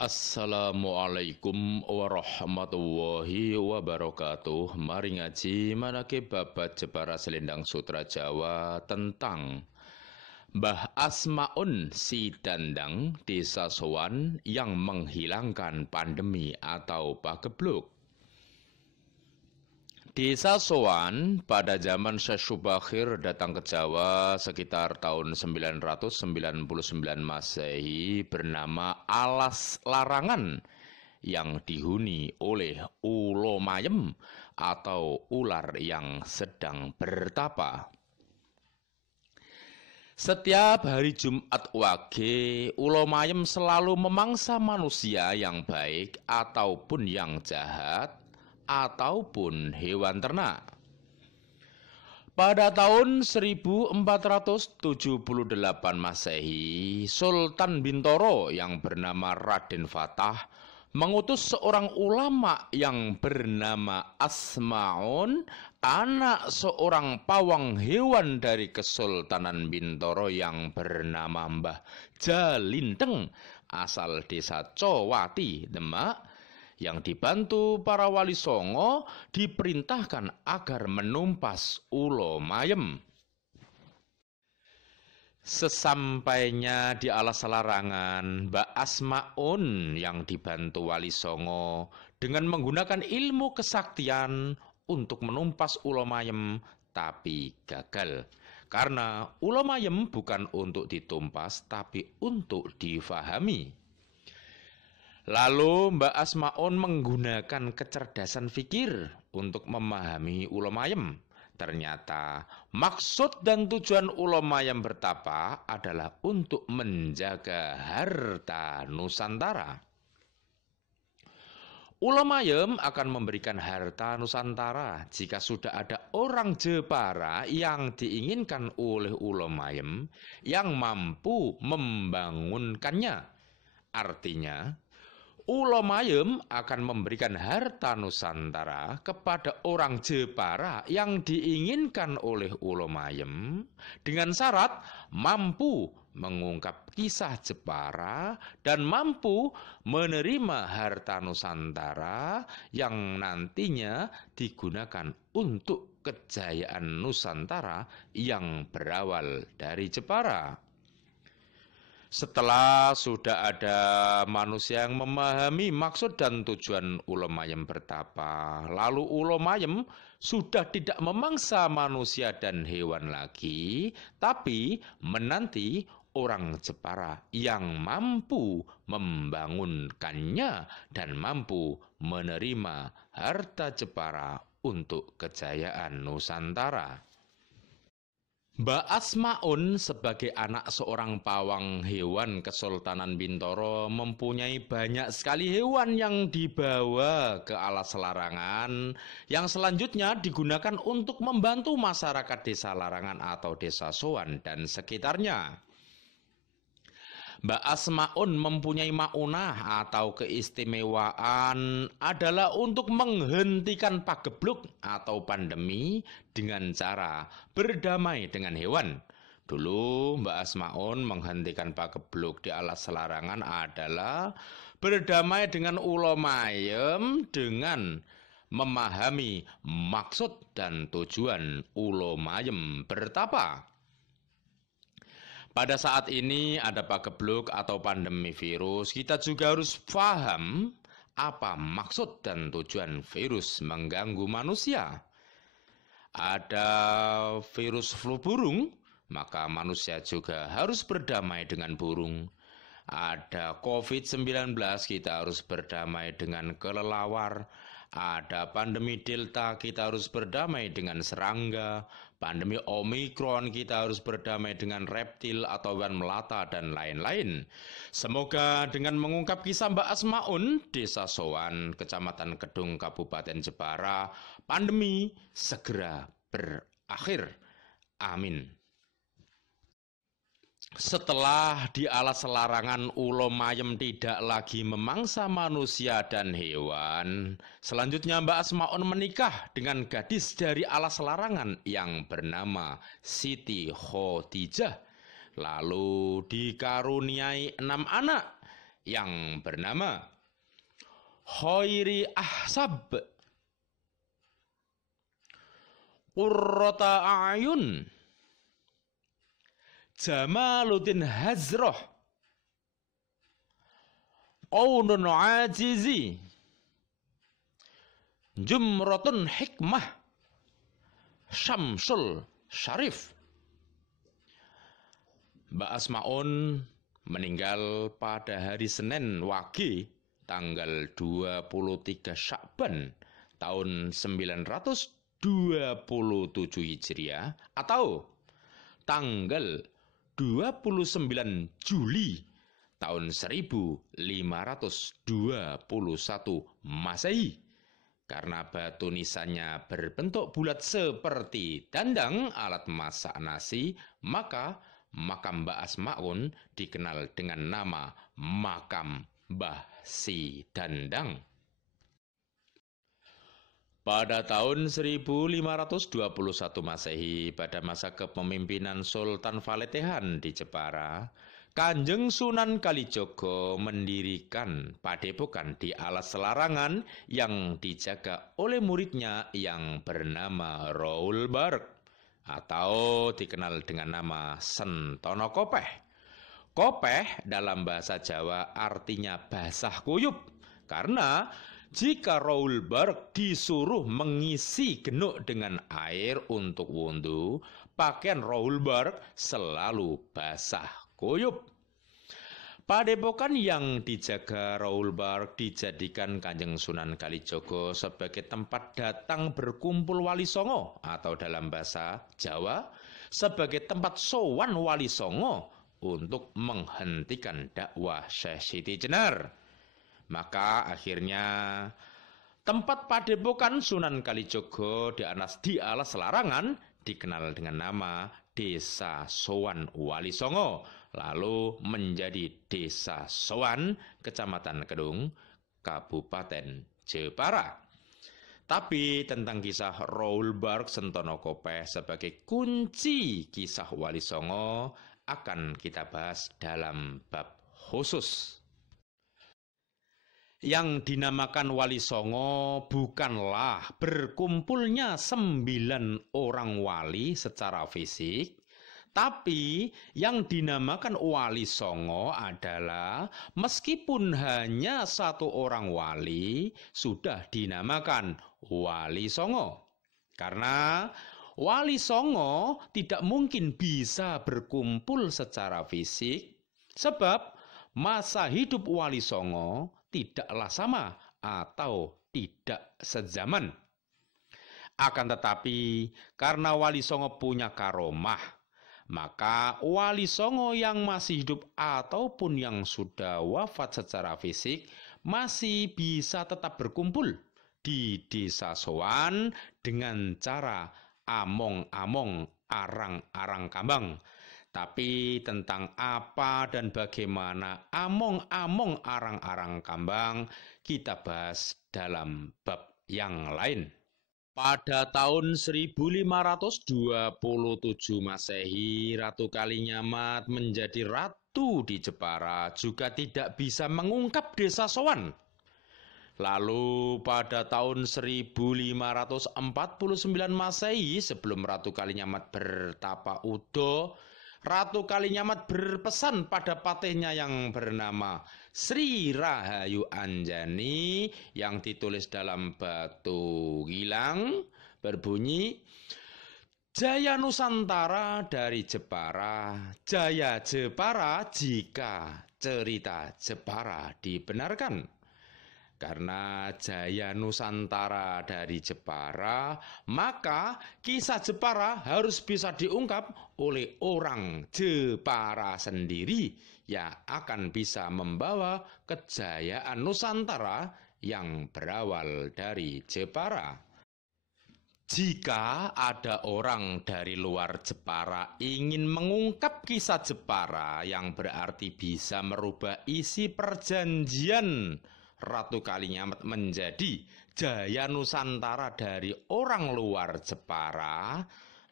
Assalamualaikum warahmatullahi wabarakatuh. Mari ngaji manake babat Jepara Selendang Sutra Jawa tentang Mbah Asmaun si Dandang Desa Sowan yang menghilangkan pandemi atau pagebluk. Desa Sowan pada zaman Syekh Syubakhir datang ke Jawa sekitar tahun 999 Masehi bernama Alas Larangan yang dihuni oleh ulo mayem atau ular yang sedang bertapa. Setiap hari Jumat Wage, ulo mayem selalu memangsa manusia yang baik ataupun yang jahat, ataupun hewan ternak. Pada tahun 1478 Masehi, Sultan Bintoro yang bernama Raden Fatah mengutus seorang ulama yang bernama Asmaun, anak seorang pawang hewan dari Kesultanan Bintoro yang bernama Mbah Jalinteng, asal desa Cowati, Demak, yang dibantu para wali songo diperintahkan agar menumpas ulo mayem. Sesampainya di Alas Larangan, Mbak Asmaun yang dibantu wali songo dengan menggunakan ilmu kesaktian untuk menumpas ulo mayem, tapi gagal. Karena ulo mayem bukan untuk ditumpas, tapi untuk difahami. Lalu Mbak Asmaun menggunakan kecerdasan fikir untuk memahami ulo mayem. Ternyata maksud dan tujuan ulo mayem bertapa adalah untuk menjaga harta Nusantara. Ulo mayem akan memberikan harta Nusantara jika sudah ada orang Jepara yang diinginkan oleh ulo mayem yang mampu membangunkannya. Artinya, ulo mayem akan memberikan harta Nusantara kepada orang Jepara yang diinginkan oleh ulo mayem dengan syarat mampu mengungkap kisah Jepara dan mampu menerima harta Nusantara yang nantinya digunakan untuk kejayaan Nusantara yang berawal dari Jepara. Setelah sudah ada manusia yang memahami maksud dan tujuan ulo mayem bertapa, lalu ulo mayem sudah tidak memangsa manusia dan hewan lagi, tapi menanti orang Jepara yang mampu membangunkannya dan mampu menerima harta Jepara untuk kejayaan Nusantara. Mbak Asmaun sebagai anak seorang pawang hewan Kesultanan Bintoro mempunyai banyak sekali hewan yang dibawa ke Alas Larangan yang selanjutnya digunakan untuk membantu masyarakat desa Larangan atau desa Sowan dan sekitarnya. Mbak Asmaun mempunyai maunah atau keistimewaan adalah untuk menghentikan pagebluk atau pandemi dengan cara berdamai dengan hewan. Dulu Mbak Asmaun menghentikan pagebluk di Alas Larangan adalah berdamai dengan ulo mayem dengan memahami maksud dan tujuan ulo mayem bertapa. Pada saat ini ada pagebluk atau pandemi virus, kita juga harus paham apa maksud dan tujuan virus mengganggu manusia. Ada virus flu burung, maka manusia juga harus berdamai dengan burung. Ada COVID-19, kita harus berdamai dengan kelelawar. Ada pandemi Delta, kita harus berdamai dengan serangga. Pandemi Omikron, kita harus berdamai dengan reptil atau hewan melata dan lain-lain. Semoga dengan mengungkap kisah Mbak Asmaun, Desa Sowan, Kecamatan Kedung, Kabupaten Jepara, pandemi segera berakhir. Amin. Setelah di Alas Larangan ulo mayem tidak lagi memangsa manusia dan hewan, selanjutnya Mbak Asmaun menikah dengan gadis dari Alas Larangan yang bernama Siti Khotijah. Lalu dikaruniai 6 anak, yang bernama Khairi Ahsab, Qurrata A'yun, Jamaluddin Hazroh, Qaunun Ajizi, Jumratun Hikmah, Syamsul Syarif. Mbak Asmaun meninggal pada hari Senin Wage tanggal 23 Syakban tahun 927 Hijriah atau tanggal 29 Juli tahun 1521 Masehi. Karena batu nisannya berbentuk bulat seperti dandang alat masak nasi, maka makam Mbak Asmaun dikenal dengan nama Makam Mbah Si Dandang. Pada tahun 1521 Masehi, pada masa kepemimpinan Sultan Valetehan di Jepara, Kanjeng Sunan Kalijaga mendirikan padepokan di Alas Selarangan yang dijaga oleh muridnya yang bernama Raul Bark, atau dikenal dengan nama Sentono Kopeh. Kopeh dalam bahasa Jawa artinya basah kuyup, karena jika Raul Bark disuruh mengisi genuk dengan air untuk wudhu, pakaian Raul Bark selalu basah kuyup. Padepokan yang dijaga Raul Bark dijadikan Kanjeng Sunan Kalijaga sebagai tempat datang berkumpul Wali Songo, atau dalam bahasa Jawa sebagai tempat sowan Wali Songo untuk menghentikan dakwah Syekh Siti Jenar. Maka akhirnya tempat padepokan Sunan Kalijaga di Alas Larangan dikenal dengan nama Desa Sowan Wali Songo, lalu menjadi Desa Sowan, Kecamatan Kedung, Kabupaten Jepara. Tapi tentang kisah Raul Bark Sentono Kopeh sebagai kunci kisah Wali Songo akan kita bahas dalam bab khusus. Yang dinamakan Wali Songo bukanlah berkumpulnya 9 orang wali secara fisik, tapi yang dinamakan Wali Songo adalah meskipun hanya 1 orang wali sudah dinamakan Wali Songo. Karena Wali Songo tidak mungkin bisa berkumpul secara fisik, sebab masa hidup Wali Songo tidaklah sama atau tidak sezaman. Akan tetapi karena Wali Songo punya karomah, maka Wali Songo yang masih hidup ataupun yang sudah wafat secara fisik masih bisa tetap berkumpul di Desa Sowan dengan cara among-among arang-arang kambang. Tapi tentang apa dan bagaimana among-among arang-arang kambang kita bahas dalam bab yang lain. Pada tahun 1527 Masehi, Ratu Kalinyamat menjadi ratu di Jepara juga tidak bisa mengungkap Desa Sowan. Lalu pada tahun 1549 Masehi, sebelum Ratu Kalinyamat bertapa udo, Ratu Kalinyamat berpesan pada patihnya yang bernama Sri Rahayu Anjani yang ditulis dalam batu gilang berbunyi, Jaya Nusantara dari Jepara, Jaya Jepara jika cerita Jepara dibenarkan. Karena Jaya Nusantara dari Jepara, maka kisah Jepara harus bisa diungkap oleh orang Jepara sendiri yang akan bisa membawa kejayaan Nusantara yang berawal dari Jepara. Jika ada orang dari luar Jepara ingin mengungkap kisah Jepara yang berarti bisa merubah isi perjanjian Ratu Kalinyamat menjadi Jaya Nusantara dari orang luar Jepara,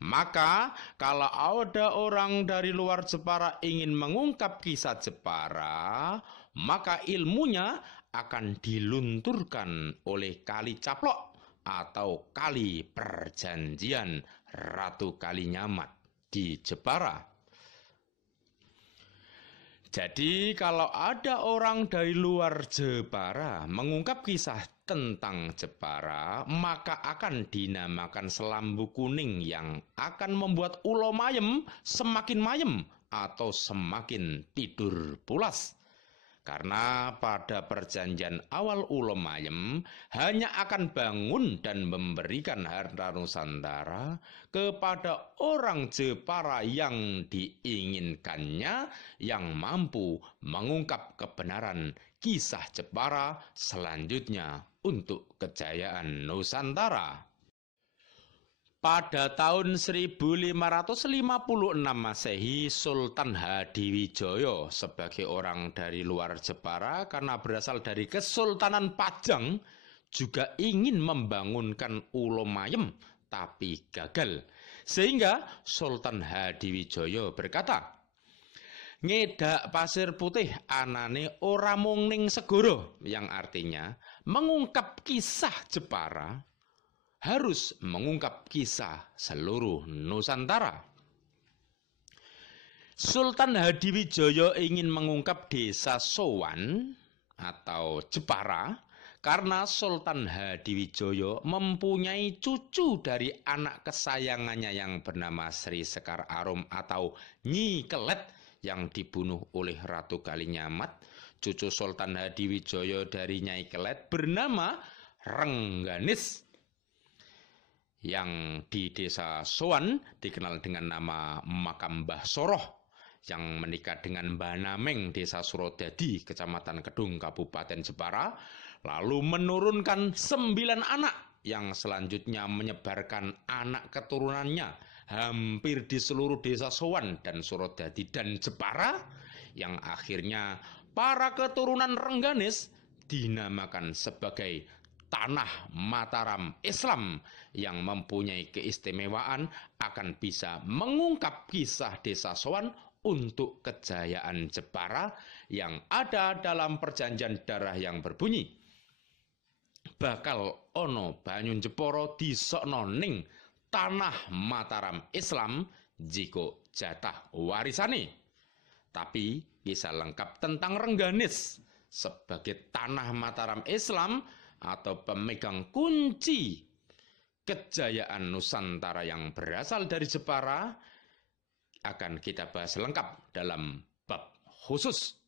maka kalau ada orang dari luar Jepara ingin mengungkap kisah Jepara, maka ilmunya akan dilunturkan oleh Kali Caplok atau Kali Perjanjian Ratu Kalinyamat di Jepara. Jadi kalau ada orang dari luar Jepara mengungkap kisah tentang Jepara, maka akan dinamakan selambu kuning yang akan membuat ulo mayem semakin mayem atau semakin tidur pulas. Karena pada perjanjian awal ulo mayem hanya akan bangun dan memberikan harta Nusantara kepada orang Jepara yang diinginkannya, yang mampu mengungkap kebenaran kisah Jepara selanjutnya untuk kejayaan Nusantara. Pada tahun 1556 Masehi, Sultan Hadiwijaya sebagai orang dari luar Jepara karena berasal dari Kesultanan Pajang juga ingin membangunkan ulo mayem tapi gagal. Sehingga Sultan Hadiwijaya berkata, "Ngedak pasir putih anane ora mung ning segara," yang artinya mengungkap kisah Jepara harus mengungkap kisah seluruh Nusantara. Sultan Hadiwijaya ingin mengungkap desa Sowan atau Jepara karena Sultan Hadiwijaya mempunyai cucu dari anak kesayangannya yang bernama Sri Sekar Arum atau Nyi Kelet yang dibunuh oleh Ratu Kalinyamat. Cucu Sultan Hadiwijaya dari Nyai Kelet bernama Rengganis, yang di desa Sowan dikenal dengan nama makam Mbah Soroh, yang menikah dengan Mbah Nameng desa Surodadi, Kecamatan Kedung, Kabupaten Jepara, lalu menurunkan 9 anak yang selanjutnya menyebarkan anak keturunannya hampir di seluruh desa Sowan dan Surodadi dan Jepara, yang akhirnya para keturunan Rengganis dinamakan sebagai Tanah Mataram Islam, yang mempunyai keistimewaan akan bisa mengungkap kisah desa Sowan untuk kejayaan Jepara yang ada dalam perjanjian darah yang berbunyi, "Bakal ono banyu Jepara disokno ning Tanah Mataram Islam jiko jatah warisane." Tapi kisah lengkap tentang Rengganis sebagai Tanah Mataram Islam atau pemegang kunci kejayaan Nusantara yang berasal dari Jepara akan kita bahas lengkap dalam bab khusus.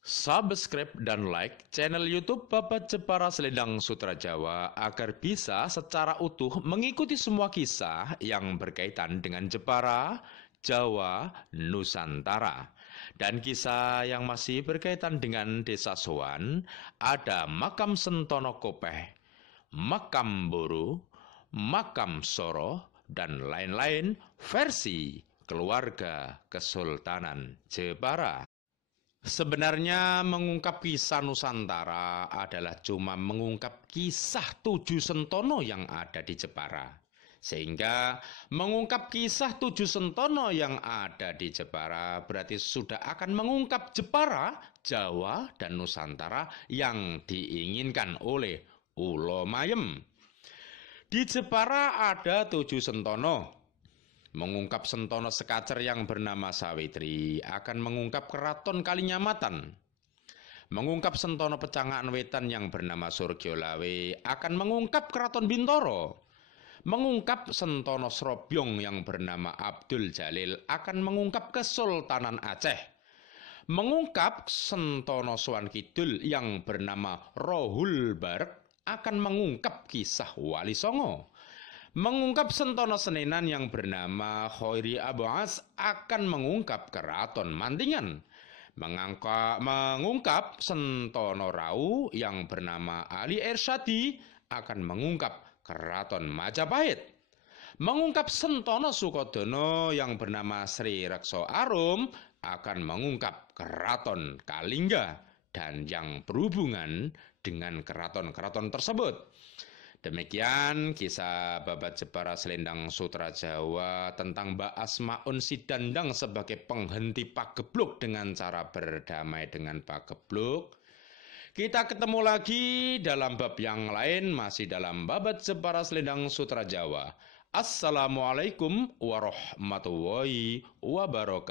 Subscribe dan like channel YouTube Babat Jepara Selendang Sutra Jawa agar bisa secara utuh mengikuti semua kisah yang berkaitan dengan Jepara, Jawa, Nusantara. Dan kisah yang masih berkaitan dengan desa Sowan, ada makam Sentono Kopeh, makam Boro, makam Soroh, dan lain-lain versi keluarga Kesultanan Jepara. Sebenarnya mengungkap kisah Nusantara adalah cuma mengungkap kisah 7 Sentono yang ada di Jepara. Sehingga mengungkap kisah 7 Sentono yang ada di Jepara berarti sudah akan mengungkap Jepara, Jawa, dan Nusantara yang diinginkan oleh ulo mayem. Di Jepara ada 7 Sentono. Mengungkap Sentono Sekacer yang bernama Sawitri akan mengungkap Keraton Kalinyamatan. Mengungkap Sentono Pecangaan Wetan yang bernama Surgyolawe akan mengungkap Keraton Bintoro. Mengungkap Sentono Srobyong yang bernama Abdul Jalil akan mengungkap Kesultanan Aceh. Mengungkap Sentono Sowan Kidul yang bernama Rohul Barek akan mengungkap kisah Wali Songo. Mengungkap Sentono Senenan yang bernama Khairi Abbas akan mengungkap Keraton Mantingan. Mengungkap Sentono Rau yang bernama Ali Ersyadi akan mengungkap Keraton Majapahit. Mengungkap Sentono Sukodono yang bernama Sri Rekso Arum akan mengungkap Keraton Kalingga dan yang berhubungan dengan keraton-keraton tersebut. Demikian kisah Babat Jepara Selendang Sutra Jawa tentang Mbak Asmaun si Dandang sebagai penghenti pagebluk dengan cara berdamai dengan pagebluk. Kita ketemu lagi dalam bab yang lain, masih dalam Babat Jepara Selendang Sutra Jawa. Assalamualaikum warahmatullahi wabarakatuh.